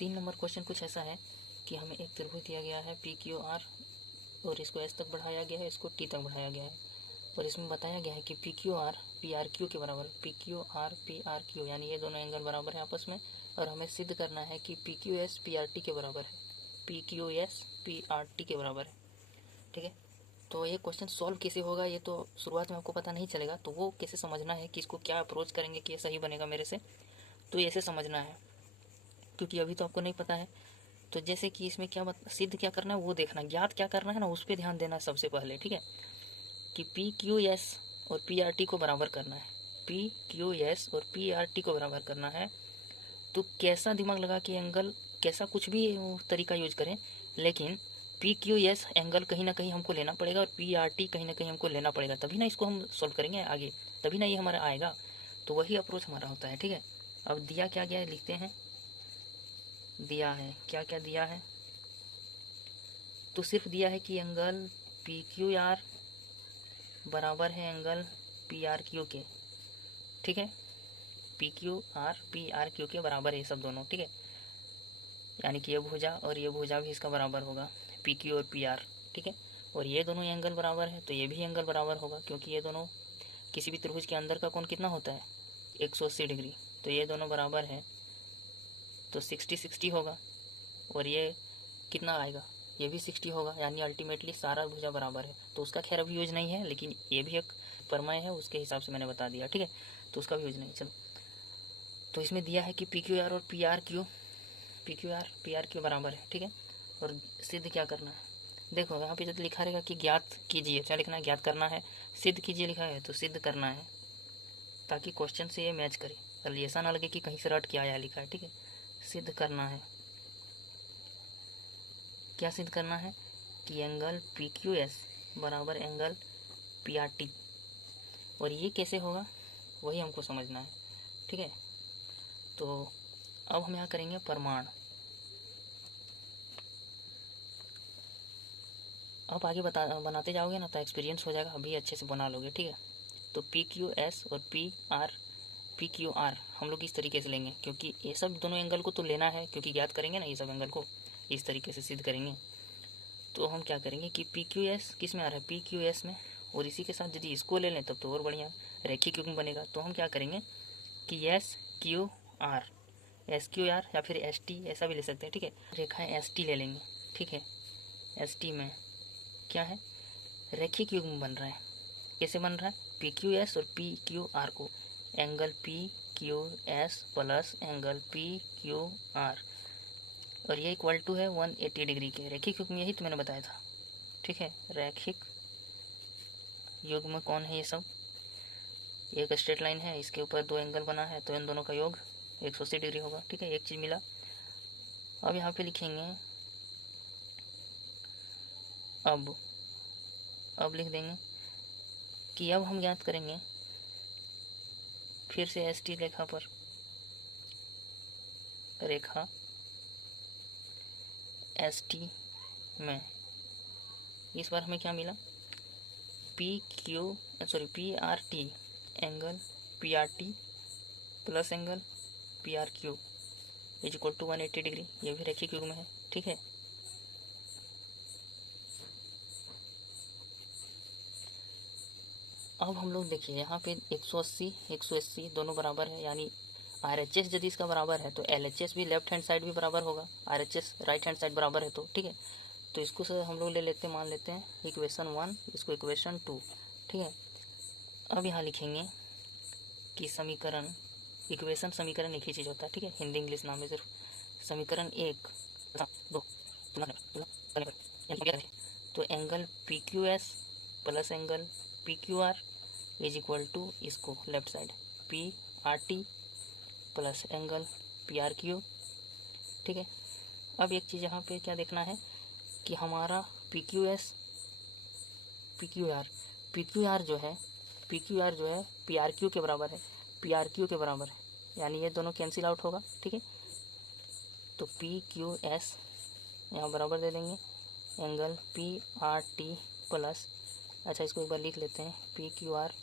3 number question कुछ ऐसा है कि हमें एक त्रिभुज दिया गया है पी क्यू आर और इसको एस तक बढ़ाया गया है, इसको टी तक बढ़ाया गया है और इसमें बताया गया है कि P Q R P R Q के बराबर है। P Q R P R Q यानी ये दोनों एंगल बराबर है आपस में और हमें सिद्ध करना है कि P Q S P R T के बराबर है। P Q S P R T के बराबर है। ठीक है, तो ये क्वेश्चन सॉल्व कैसे होगा ये तो शुरुआत में आपको पता नहीं चलेगा, तो वो कैसे समझना है कि इसको क्या अप्रोच करेंगे कि ये सही बनेगा मेरे से, तो ये ऐसे समझना है क्योंकि अभी तो आपको नहीं पता है। तो जैसे कि इसमें क्या सिद्ध क्या करना है वो देखना, ज्ञात क्या करना है ना उस पर ध्यान देना है सबसे पहले। ठीक है, कि पी क्यू एस और पी आर टी को बराबर करना है। पी क्यू एस और पी आर टी को बराबर करना है तो कैसा दिमाग लगा कि एंगल कैसा कुछ भी तरीका यूज करें, लेकिन पी क्यू एस एंगल कहीं ना कहीं हमको लेना पड़ेगा और पी आर टी कहीं ना कहीं हमको लेना पड़ेगा, तभी ना इसको हम सॉल्व करेंगे आगे, तभी ना ये हमारा आएगा। तो वही अप्रोच हमारा होता है। ठीक है, अब दिया क्या गया है लिखते हैं। दिया है क्या क्या दिया है, तो सिर्फ दिया है कि एंगल पी क्यू आर बराबर है एंगल पी आर क्यू के। ठीक है, P Q R P R Q के बराबर है सब दोनों। ठीक है, यानी कि ये भुजा और ये भुजा भी इसका बराबर होगा पी क्यू और पी आर। ठीक है, और ये दोनों एंगल बराबर है तो ये भी एंगल बराबर होगा क्योंकि ये दोनों किसी भी त्रिभुज के अंदर का कोण कितना होता है 180 डिग्री, तो ये दोनों बराबर है तो 60-60 होगा और ये कितना आएगा ये भी 60 होगा, यानी अल्टीमेटली सारा भुजा बराबर है। तो उसका खैर अभी यूज नहीं है, लेकिन ये भी एक प्रमेय है उसके हिसाब से मैंने बता दिया। ठीक है, तो उसका भी यूज नहीं। चलो, तो इसमें दिया है कि पी क्यू आर और पी आर क्यू बराबर है। ठीक है, और सिद्ध क्या करना है, देखो यहाँ पे जब लिखा रहेगा कि ज्ञात कीजिए, क्या लिखना है, ज्ञात करना है। सिद्ध कीजिए लिखा है तो सिद्ध करना है ताकि क्वेश्चन से ये मैच करे, और ऐसा ना लगे कि कहीं से रट के आया लिखा है। ठीक है, सिद्ध करना है, क्या सिद्ध करना है कि एंगल पी क्यू एस बराबर एंगल पी आर टी, और ये कैसे होगा वही हमको समझना है। ठीक है, तो अब हम यहाँ करेंगे प्रमाण। अब आगे बनाते जाओगे ना तो एक्सपीरियंस हो जाएगा, अभी अच्छे से बना लोगे। ठीक है, तो पी क्यू एस और पी क्यू आर हम लोग इस तरीके से लेंगे क्योंकि ये सब दोनों एंगल को तो लेना है, क्योंकि ज्ञात करेंगे ना ये सब एंगल को, इस तरीके से सिद्ध करेंगे। तो हम क्या करेंगे कि पी क्यू एस किस में आ रहा है, पी क्यू एस में, और इसी के साथ यदि इसको ले लें तब तो और बढ़िया रेखीय युग्म बनेगा। तो हम क्या करेंगे कि एस क्यू आर या फिर एस टी ऐसा भी ले सकते हैं। ठीक है, रेखा एस टी ले लेंगे। ठीक है, एस टी में क्या है, रेखिक युग्म बन रहा है। कैसे बन रहा है, पी क्यू एस और पी क्यू आर को angle P Q S plus angle P Q are, और ये इक्वल टू है 180 डिग्री के। रेखिक युग्म यही तो मैंने बताया था। ठीक है, रैखिक युग्म में कौन है ये सब, एक स्ट्रेट लाइन है, इसके ऊपर दो एंगल बना है तो इन दोनों का योग 180 डिग्री होगा। ठीक है, एक चीज़ मिला। अब यहाँ पे लिखेंगे अब लिख देंगे कि अब हम ज्ञात करेंगे फिर से एस टी रेखा पर, रेखा एस टी में इस बार हमें क्या मिला, P R T angle P R T plus angle P R Q is equal to 180 degree. ये भी रेखिक युग्म है। ठीक है, अब हम लोग देखिए यहाँ पे 180 दोनों बराबर है, यानी आर एच एस यदि इसका बराबर है तो एल एच एस भी लेफ्ट हैंड साइड भी बराबर होगा, R H S right hand side बराबर है तो। ठीक है, तो इसको से हम लोग ले लेते हैं, मान लेते हैं इक्वेशन 1, इसको इक्वेशन 2। ठीक है, अब यहाँ लिखेंगे कि समीकरण एक ही चीज़ होता है। ठीक है, हिंदी इंग्लिश नाम है सिर्फ। समीकरण 1 2 तो angle P Q S plus angle P Q R is equal to, इसको left side P R T plus angle P R Q. ठीक है, अब एक चीज़ यहाँ पे क्या देखना है कि हमारा पी क्यू आर जो है पी आर क्यू के बराबर है, यानी ये दोनों कैंसिल आउट होगा। ठीक है, तो पी क्यू एस यहाँ बराबर दे देंगे angle P R T plus, अच्छा इसको एक बार लिख लेते हैं, पी क्यू आर,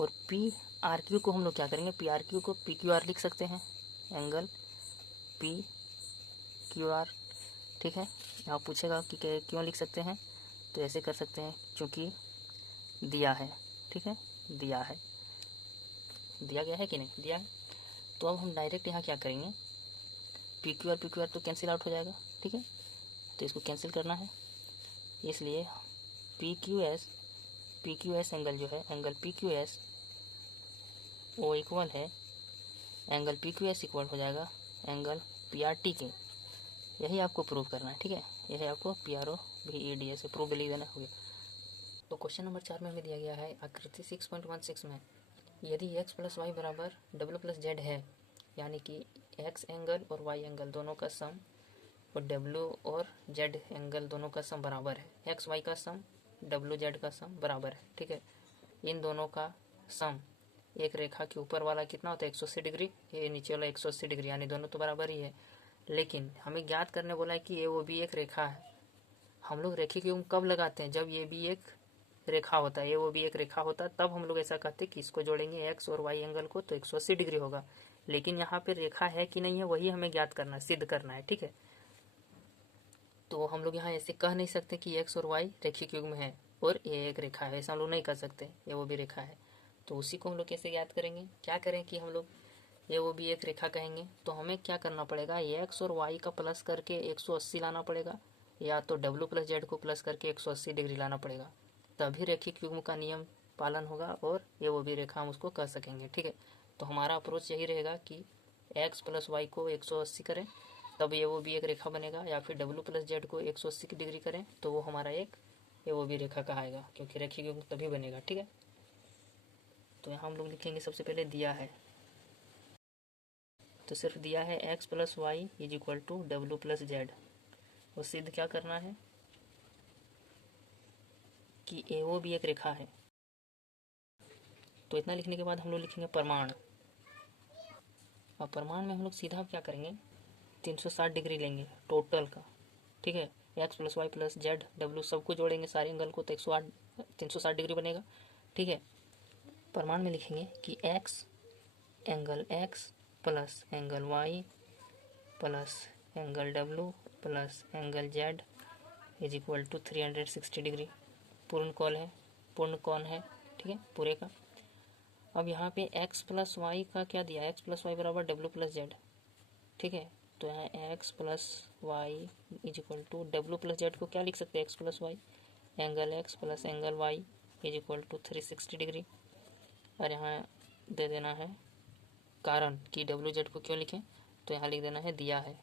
और पी आर क्यू को हम लोग क्या करेंगे, पी आर क्यू को पी क्यू आर लिख सकते हैं, एंगल पी क्यू आर। ठीक है, यहाँ पूछेगा कि क्यों लिख सकते हैं, तो ऐसे कर सकते हैं क्योंकि दिया है। ठीक है, दिया है, दिया गया है कि नहीं, दिया है। तो अब हम डायरेक्ट यहाँ क्या करेंगे, पी क्यू आर तो कैंसिल आउट हो जाएगा। ठीक है, तो इसको कैंसिल करना है, इसलिए पी क्यू एस एंगल जो है, एंगल पी क्यू एस वो इक्वल है, angle P Q S equal हो जाएगा एंगल पी आर टी के। यही आपको प्रूव करना है। ठीक है, यही आपको पी आर ओ भी ई डी ए से प्रूव लिख देना हो गया। तो क्वेश्चन नंबर 4 में हमें दिया गया है आकृति 6.16 में, यदि x प्लस वाई बराबर डब्ल्यू प्लस जेड है, यानी कि x एंगल और y एंगल दोनों का सम और w और z एंगल दोनों का सम बराबर है, x y का सम w z का सम बराबर है। ठीक है, इन दोनों का सम एक रेखा के ऊपर वाला कितना होता है 180 डिग्री, ये नीचे वाला 180 डिग्री, यानी दोनों तो बराबर ही है। लेकिन हमें ज्ञात करने बोला है कि ये वो भी एक रेखा है। हम लोग रेखी के कब लगाते हैं, जब ये भी एक रेखा होता है, ये वो भी एक रेखा होता है, तब हम लोग ऐसा कहते हैं कि इसको जोड़ेंगे एक्स और वाई एंगल को तो 180 डिग्री होगा। लेकिन यहाँ पे रेखा है कि नहीं है वही हमें ज्ञात करना है, सिद्ध करना है। ठीक है, तो हम लोग यहाँ ऐसे कह नहीं सकते कि एक्स और वाई रेखिक युग्म है और ये एक रेखा है, ऐसा हम लोग नहीं कर सकते, ये वो भी रेखा है। तो उसी को हम लोग कैसे ज्ञात करेंगे, क्या करें कि हम लोग ये वो भी एक रेखा कहेंगे, तो हमें क्या करना पड़ेगा, एक्स और वाई का प्लस करके 180 लाना पड़ेगा, या तो डब्ल्यू प्लस जेड को प्लस करके 180 डिग्री लाना पड़ेगा, तभी रेखिक युग्म का नियम पालन होगा और ये वो भी रेखा हम उसको कह सकेंगे। ठीक है, तो हमारा अप्रोच यही रहेगा कि एक्स प्लस वाई को 180 करें तब ये वो भी एक रेखा बनेगा, या फिर डब्ल्यू प्लस जेड को 180 की डिग्री करें तो वो हमारा एक ये वो भी रेखा कहाएगा, क्योंकि रेखिक युग्म तभी बनेगा। ठीक है, तो यहाँ हम लोग लिखेंगे सबसे पहले दिया है, तो सिर्फ दिया है x plus y is equal to डब्ल्यू प्लस जेड, और सिद्ध क्या करना है कि ए वो भी एक रेखा है। तो इतना लिखने के बाद हम लोग लिखेंगे प्रमाण, और प्रमाण में हम लोग सीधा क्या करेंगे 360 डिग्री लेंगे टोटल का। ठीक है, x plus y plus z डब्ल्यू सबको जोड़ेंगे सारे एंगल को तो 360 डिग्री बनेगा। ठीक है, प्रमाण में लिखेंगे कि x angle x plus angle y plus angle डब्ल्यू plus angle z is equal to 360 degree. पूर्ण कोण है। ठीक है, पूरे का। अब यहाँ पे x प्लस वाई का क्या दिया, x प्लस वाई बराबर डब्ल्यू प्लस जेड। ठीक है, तो यहाँ x plus y is equal to डब्ल्यू प्लस जेड को क्या लिख सकते हैं, x plus y angle x plus angle y is equal to 360 degree. और यहाँ दे देना है कारण कि डब्ल्यू जेड को क्यों लिखें, तो यहाँ लिख देना है दिया है,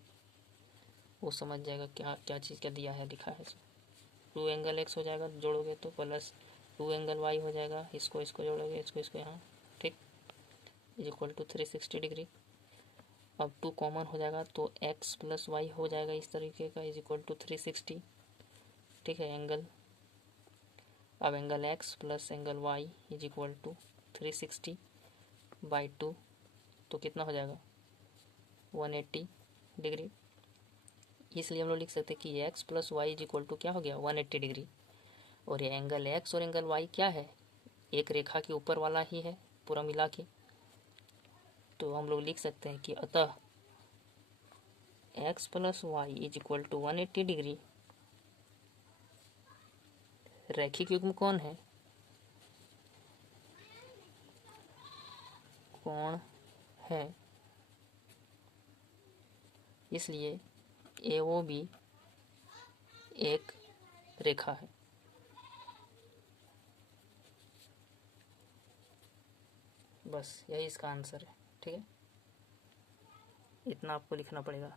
वो समझ जाएगा क्या क्या चीज़ क्या दिया है लिखा है। 2 एंगल x हो जाएगा जोड़ोगे तो, प्लस 2 एंगल y हो जाएगा, इसको जोड़ोगे, इसको यहाँ। ठीक, इज इक्वल टू 360 डिग्री। अब 2 कॉमन हो जाएगा तो x प्लस वाई हो जाएगा इस तरीके का, इज इक्वल टू 360। ठीक है, अब angle x plus angle y is equal to 360 by 2, तो कितना हो जाएगा 180 डिग्री। इसलिए हम लोग लिख सकते हैं कि x plus y is equal to क्या हो गया 180 डिग्री। और ये एंगल एक्स और एंगल वाई क्या है, एक रेखा के ऊपर वाला ही है पूरा मिला के। तो हम लोग लिख सकते हैं कि अतः x plus y is equal to 180 degree रैखिक युग्म कौन है, कोण है। इसलिए ए ओ भी एक रेखा है। बस यही इसका आंसर है। ठीक है, इतना आपको लिखना पड़ेगा।